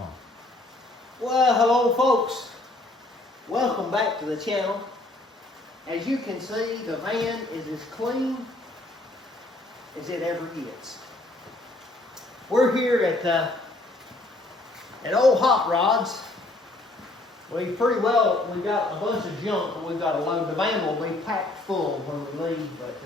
Oh. Well, hello folks. Welcome back to the channel. As you can see, the van is as clean as it ever gets. We're here at Old Hot Rods. We got a bunch of junk, but we've got a load. The van will be packed full when we leave, but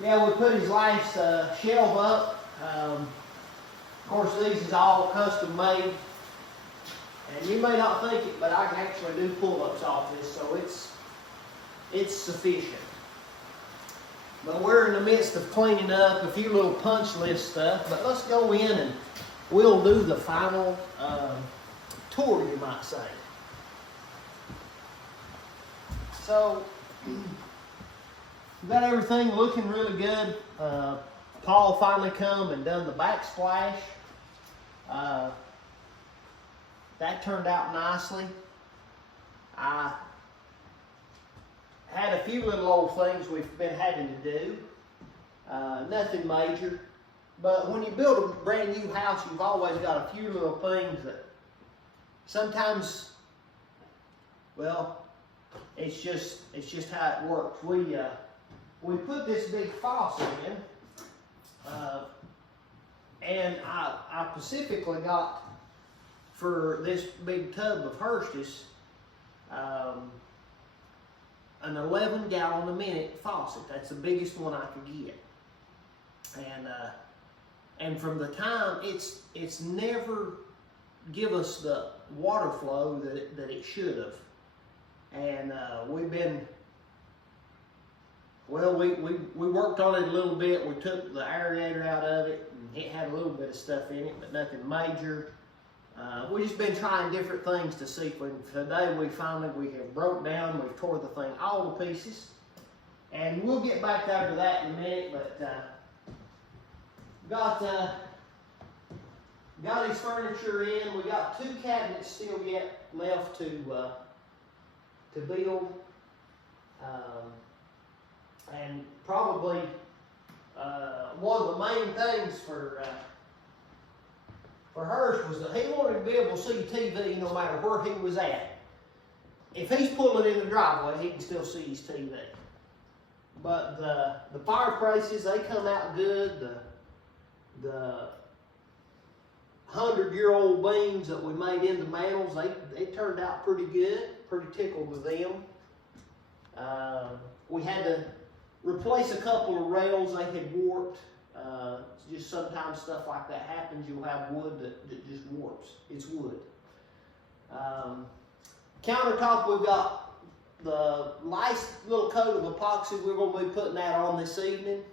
yeah, we put his last shelf up. Of course, these is all custom made. And you may not think it, but I can actually do pull-ups off this, so it's sufficient. But we're in the midst of cleaning up a few little punch list stuff, but let's go in and we'll do the final tour, you might say. So, we got everything looking really good. Paul finally come and done the backsplash. That turned out nicely. I had a few little old things we've been having to do. Nothing major. But when you build a brand new house, you've always got a few little things that sometimes, well, it's just how it works. We put this big faucet in, and I specifically got, for this big tub of Hostess, an 11-gallon-a-minute faucet. That's the biggest one I could get. And from the time, it's never give us the water flow that it should have. And we've been, well, we worked on it a little bit. We took the aerator out of it, and it had a little bit of stuff in it, but nothing major. We've just been trying different things to see. Today we have broke down, we've tore the thing all to pieces. And we'll get back over to that in a minute, but got his furniture in. We got 2 cabinets still yet left to build. And probably one of the main things for Hurst was that he wanted to be able to see TV no matter where he was at. If he's pulling in the driveway, he can still see his TV. But the fireplaces, they come out good. The 100-year-old beams that we made into mantles, they turned out pretty good. Pretty tickled with them. We had to replace a couple of rails. They had warped. Just sometimes stuff like that happens. You'll have wood that just warps. It's wood. Countertop, we've got the last little coat of epoxy. We're going to be putting that on this evening.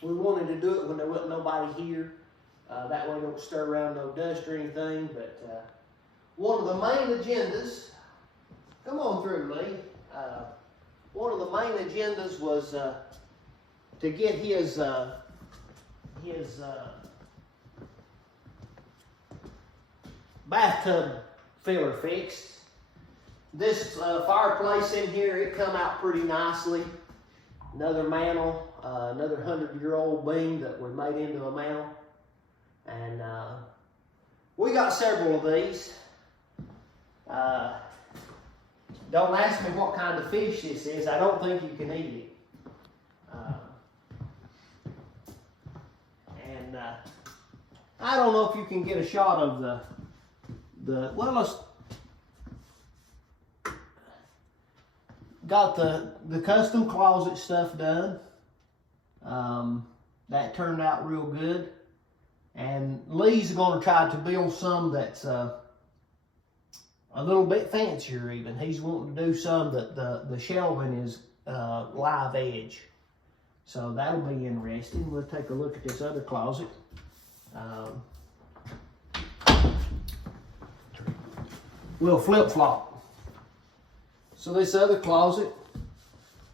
We wanted to do it when there wasn't nobody here. That way don't stir around no dust or anything. But one of the main agendas, come on through, Lee. One of the main agendas was to get his bathtub filler fixed. This fireplace in here, it come out pretty nicely. Another mantle, another 100-year-old beam that we made into a mantle. And we got several of these. Don't ask me what kind of fish this is. I don't think you can eat it. I don't know if you can get a shot of got the custom closet stuff done. That turned out real good. And Lee's going to try to build some that's a little bit fancier even. He's wanting to do some that the shelving is live edge. So that'll be interesting. We'll take a look at this other closet. We'll flip-flop. So this other closet,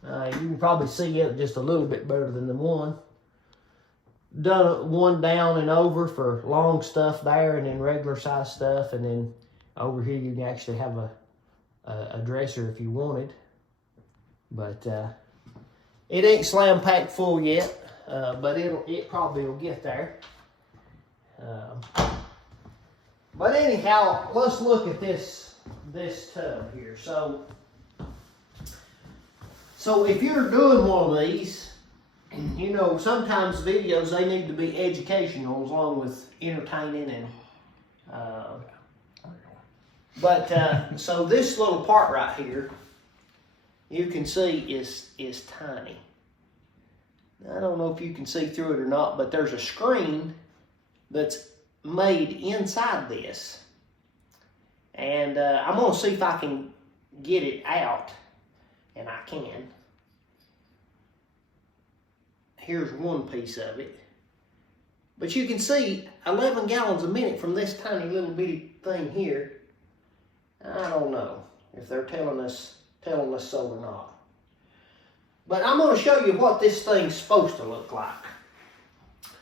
you can probably see it just a little bit better than the one. Done one down and over for long stuff there, and then regular size stuff, and then over here you can actually have a dresser if you wanted. But it ain't slam packed full yet, but it probably will get there. But anyhow, let's look at this tub here. So if you're doing one of these, you know, sometimes videos, they need to be educational along with entertaining and so this little part right here, you can see is tiny. I don't know if you can see through it or not, but there's a screen that's made inside this. And I'm going to see if I can get it out, and I can. Here's one piece of it. But you can see 11 gallons a minute from this tiny little bitty thing here. I don't know if they're telling us so or not. But I'm going to show you what this thing's supposed to look like.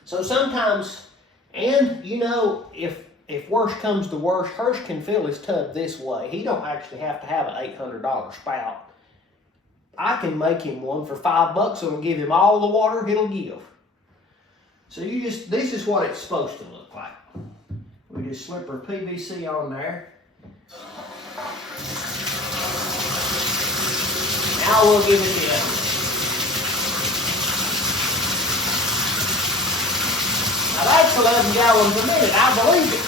So sometimes, and you know, if worse comes to worse, Hirsch can fill his tub this way. He don't actually have to have an $800 spout. I can make him one for $5. It'll give him all the water it'll give. So this is what it's supposed to look like. We just slip our PVC on there. Now we'll give it the other. Now that's 11 gallons a minute, I believe it.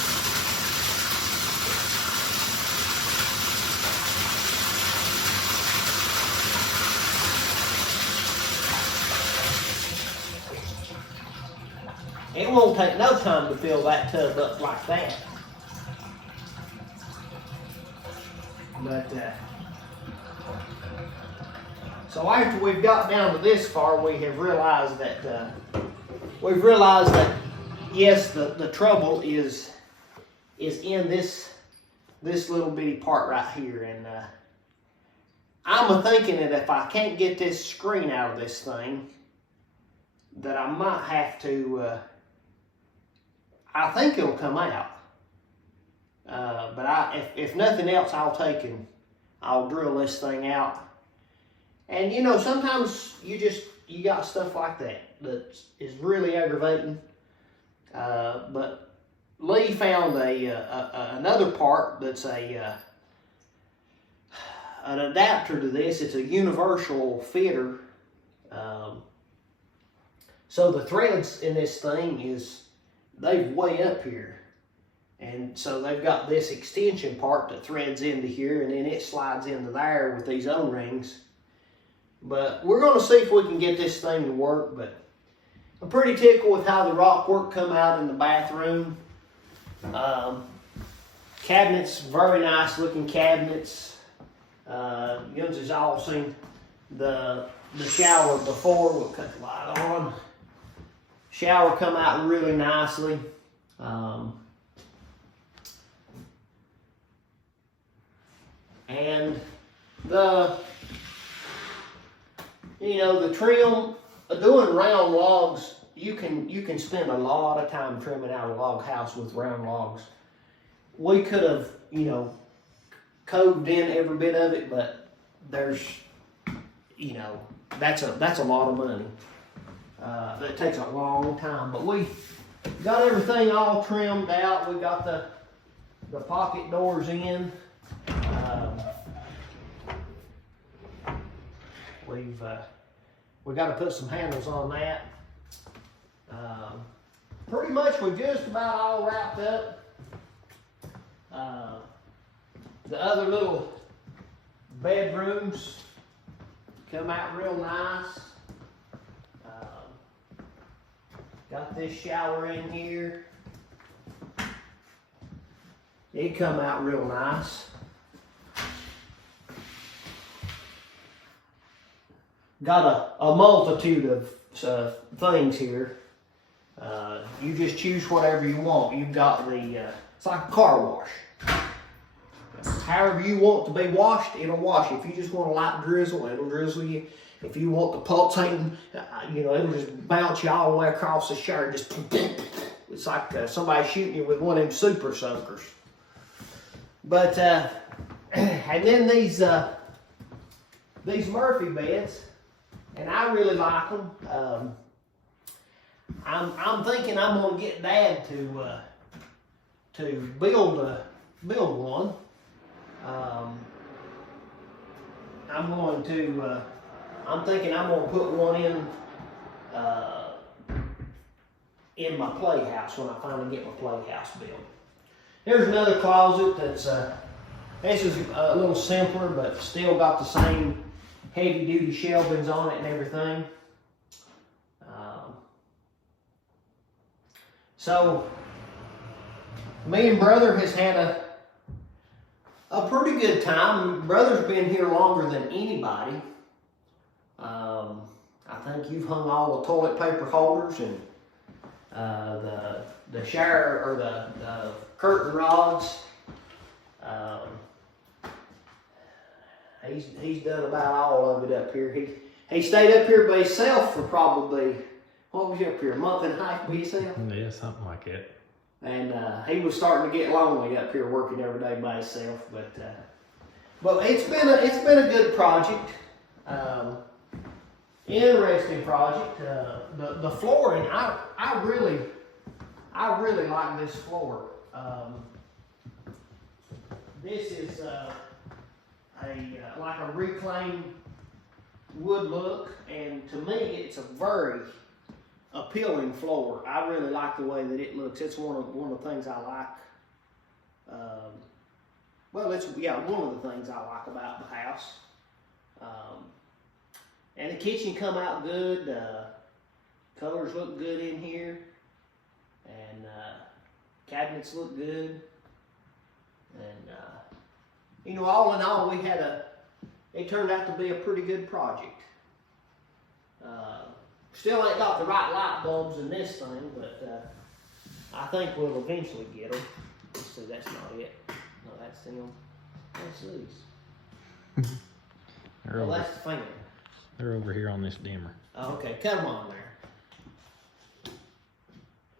It won't take no time to fill that tub up like that. But, so after we've got down to this far, we have realized that, yes, the trouble is in this little bitty part right here. And I'm thinking that if I can't get this screen out of this thing, that I might have to, I think it'll come out. But if nothing else, I'll drill this thing out. And you know, sometimes you got stuff like that is really aggravating. But Lee found another part that's an adapter to this. It's a universal fitter. So the threads in this thing they're way up here. And so they've got this extension part that threads into here, and then it slides into there with these O-rings. But we're going to see if we can get this thing to work. But I'm pretty tickled with how the rock work come out in the bathroom. Cabinets, very nice looking cabinets. You guys all seen the shower before. We'll cut the light on. Shower come out really nicely. And the trim, doing round logs, you can spend a lot of time trimming out a log house with round logs. We could have, coved in every bit of it, but there's, that's a lot of money. That takes a long time, but we got everything all trimmed out. We got the pocket doors in. We got to put some handles on that. Pretty much we're just about all wrapped up. The other little bedrooms come out real nice. Got this shower in here. It come out real nice. Got a multitude of things here. You just choose whatever you want. You've got it's like a car wash. However you want to be washed, it'll wash you. If you just want a light drizzle, it'll drizzle you. If you want the pulsating, it'll just bounce you all the way across the shirt. Just it's like somebody shooting you with one of them super soakers. But and then these Murphy beds, and I really like them. I'm thinking I'm gonna get Dad to build one. I'm thinking I'm going to put one in my playhouse when I finally get my playhouse built. Here's another closet that's, this is a little simpler, but still got the same heavy duty shelvings on it and everything. So, me and Brother has had a pretty good time. Brother's been here longer than anybody. I think you've hung all the toilet paper holders and the shower or the curtain rods. He's done about all of it up here. He stayed up here by himself for probably, what was he up here, a month and a half by himself? Yeah, something like that. And he was starting to get lonely up here working every day by himself. But it's been a good project. Interesting project. The flooring, I really like this floor. This is like a reclaimed wood look, and to me, it's a very appealing floor. I really like the way that it looks. It's one of the things I like. Well, it's one of the things I like about the house. And the kitchen come out good. Colors look good in here, and cabinets look good. And all in all, it turned out to be a pretty good project. Still ain't got the right light bulbs in this thing, but I think we'll eventually get them. Let's see, that's not it. No, that's them. What's these? Well, that's the fan. They're over here on this dimmer. Oh, okay, cut them on there.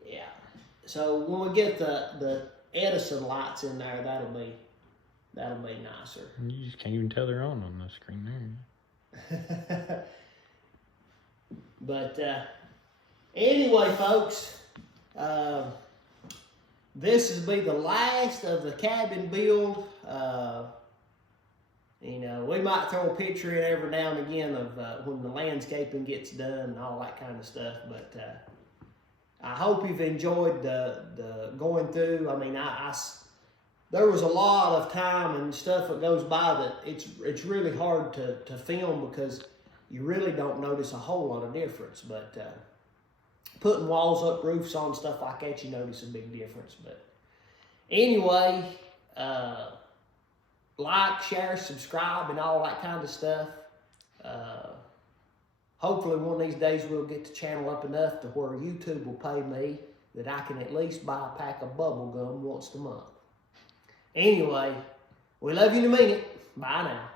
Yeah. So when we get the Edison lights in there, that'll be nicer. You just can't even tell they're on the screen there. But anyway, folks, this will be the last of the cabin build. We might throw a picture in every now and again of when the landscaping gets done and all that kind of stuff. But I hope you've enjoyed the going through. I mean, there was a lot of time and stuff that goes by that it's really hard to film because you really don't notice a whole lot of difference. But putting walls up, roofs on, stuff like that, you notice a big difference. But anyway, like, share, subscribe, and all that kind of stuff. Hopefully one of these days we'll get the channel up enough to where YouTube will pay me that I can at least buy a pack of bubble gum once a month. Anyway, we love you in a minute. Bye now.